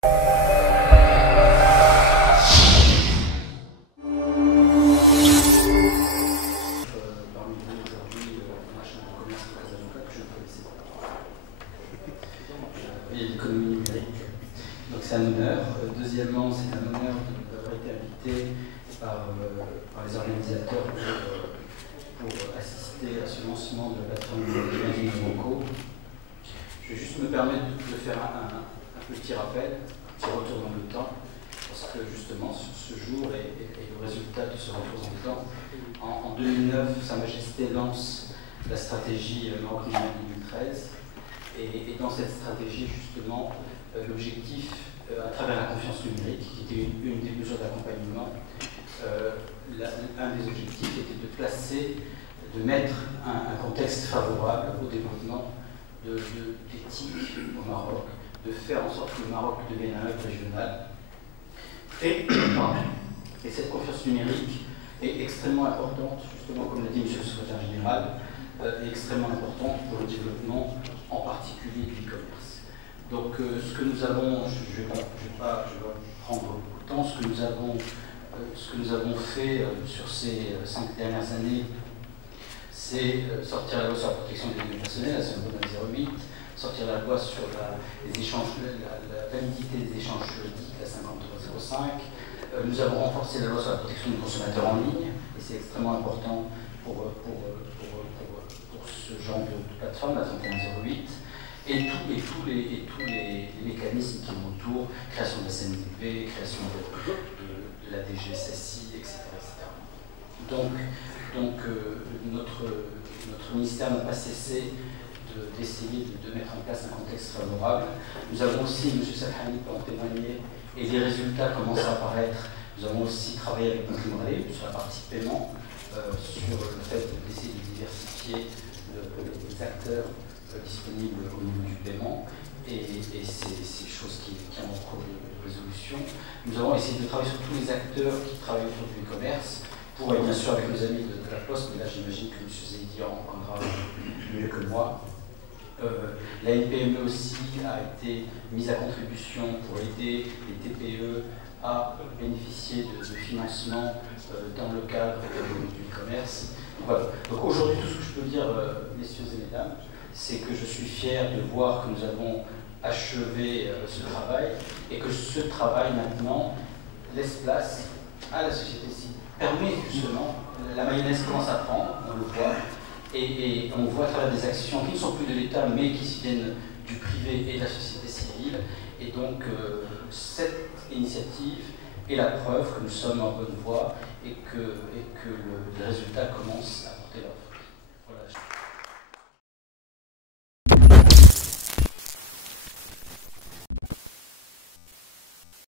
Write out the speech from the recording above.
L'économie numérique. Donc c'est un honneur. Deuxièmement, c'est un honneur d'avoir été invité par les organisateurs pour assister à ce lancement de la plateforme numérique Morocco. Je vais juste me permettre de faire un petit rappel, un petit retour dans le temps, parce que justement ce jour est le résultat de ce retour dans le temps. En 2009, Sa Majesté lance la stratégie Maroc numérique 2013. Et dans cette stratégie, justement, l'objectif, à travers la confiance numérique, qui était une des mesures d'accompagnement, un des objectifs était de mettre un contexte favorable au développement d'éthique au Maroc, de faire en sorte que le Maroc devienne un hub régional. Et cette confiance numérique est extrêmement importante, justement, comme l'a dit M. le secrétaire général, est extrêmement importante pour le développement, en particulier du e-commerce. Donc, ce que nous avons, je ne vais pas prendre beaucoup de temps, ce que nous avons fait sur ces 5 dernières années, c'est sortir la loi sur la protection des données personnelles, la seconde 08, sortir la loi sur la validité des échanges juridiques, la 5305. Nous avons renforcé la loi sur la protection du consommateur en ligne, et c'est extrêmement important pour ce genre de plateforme, la 3108, et tous les mécanismes qui vont autour, création de la CNDP, création de la DGSSI, etc. Donc notre ministère n'a pas cessé d'essayer de mettre en place un contexte favorable. Nous avons aussi, M. Salhani peut en témoigner, et les résultats commencent à apparaître. Nous avons aussi travaillé avec Montréal sur la partie paiement, sur le fait d'essayer de diversifier les acteurs disponibles au niveau du paiement, et c'est chose qui est en cours de résolution. Nous avons essayé de travailler sur tous les acteurs qui travaillent autour du e-commerce, pour, bien sûr, avec nos amis de la Poste, mais là j'imagine que M. Zaidi en prendra mieux que moi. La NPME aussi a été mise à contribution pour aider les TPE à bénéficier de financement dans le cadre du e-commerce. Voilà. Donc aujourd'hui, tout ce que je peux dire, messieurs et mesdames, c'est que je suis fier de voir que nous avons achevé ce travail, et que ce travail maintenant laisse place à la société civile, permet justement, la mayonnaise commence à prendre, on le voit, et on voit à travers des actions qui ne sont plus de l'État, mais qui viennent du privé et de la société civile. Et donc, cette initiative est la preuve que nous sommes en bonne voie et que les résultats commencent à porter leur